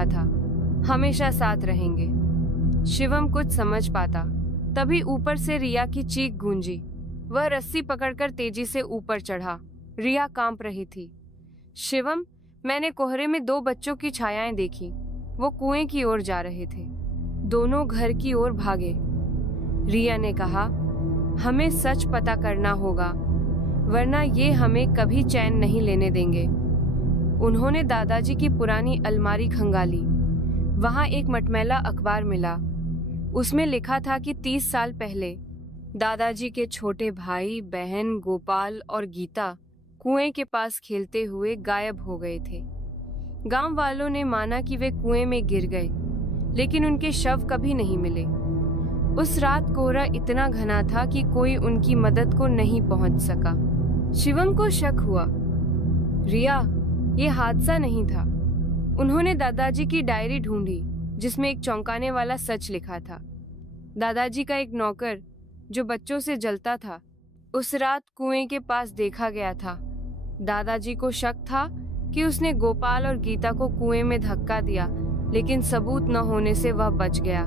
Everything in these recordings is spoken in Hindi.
लिखा था, हमेशा साथ रहेंगे। शिवम कुछ समझ पाता, तभी ऊपर से रिया की चीख गूंजी। वह रस्सी पकड़कर तेजी से ऊपर चढ़ा। रिया कांप रही थी। शिवम, मैंने कोहरे में 2 बच्चों की छायाएं देखी। वो कुएं की ओर जा रहे थे। दोनों घर की ओर भागे। रिया ने कहा, हमें सच पता करना होगा, वरना ये हमें कभी चैन नहीं लेने देंगे। उन्होंने दादाजी की पुरानी अलमारी खंगाली। वहां एक मटमैला अखबार मिला। उसमें लिखा था कि 30 साल पहले दादाजी के छोटे भाई बहन गोपाल और गीता कुएं के पास खेलते हुए गायब हो गए थे। गांव वालों ने माना कि वे कुएं में गिर गए, लेकिन उनके शव कभी नहीं मिले। उस रात कोहरा इतना घना था कि कोई उनकी मदद को नहीं पहुंच सका। शिवम को शक हुआ, रिया, ये हादसा नहीं था। उन्होंने दादाजी की डायरी ढूंढी, जिसमें एक चौंकाने वाला सच लिखा था। दादाजी का एक नौकर, जो बच्चों से जलता था, उस रात कुएं के पास देखा गया था। दादाजी को शक था कि उसने गोपाल और गीता को कुएं में धक्का दिया, लेकिन सबूत न होने से वह बच गया।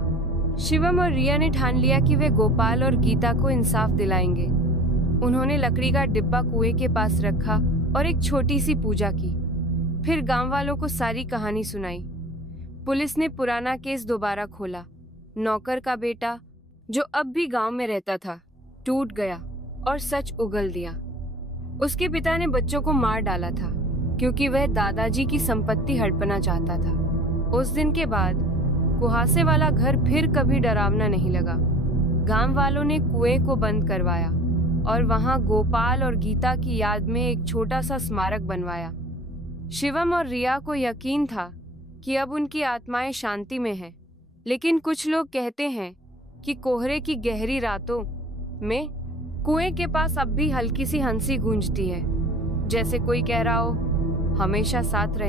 शिवम और रिया ने ठान लिया कि वे गोपाल और गीता को इंसाफ दिलाएंगे। उन्होंने लकड़ी का डिब्बा कुएं के पास रखा और एक छोटी सी पूजा की। फिर गांव वालों को सारी कहानी सुनाई। पुलिस ने पुराना केस दोबारा खोला। नौकर का बेटा, जो अब भी गांव में रहता था, टूट गया और सच उगल दिया। उसके पिता ने बच्चों को मार डाला था, क्योंकि वह दादाजी की संपत्ति हड़पना चाहता था। उस दिन के बाद कुहासे वाला घर फिर कभी डरावना नहीं लगा। गांव वालों ने कुएं को बंद करवाया और वहां गोपाल और गीता की याद में एक छोटा सा स्मारक बनवाया। शिवम और रिया को यकीन था कि अब उनकी आत्माएं शांति में हैं, लेकिन कुछ लोग कहते हैं कि कोहरे की गहरी रातों में कुएं के पास अब भी हल्की सी हंसी गूंजती है, जैसे कोई कह रहा हो, हमेशा साथ रहे।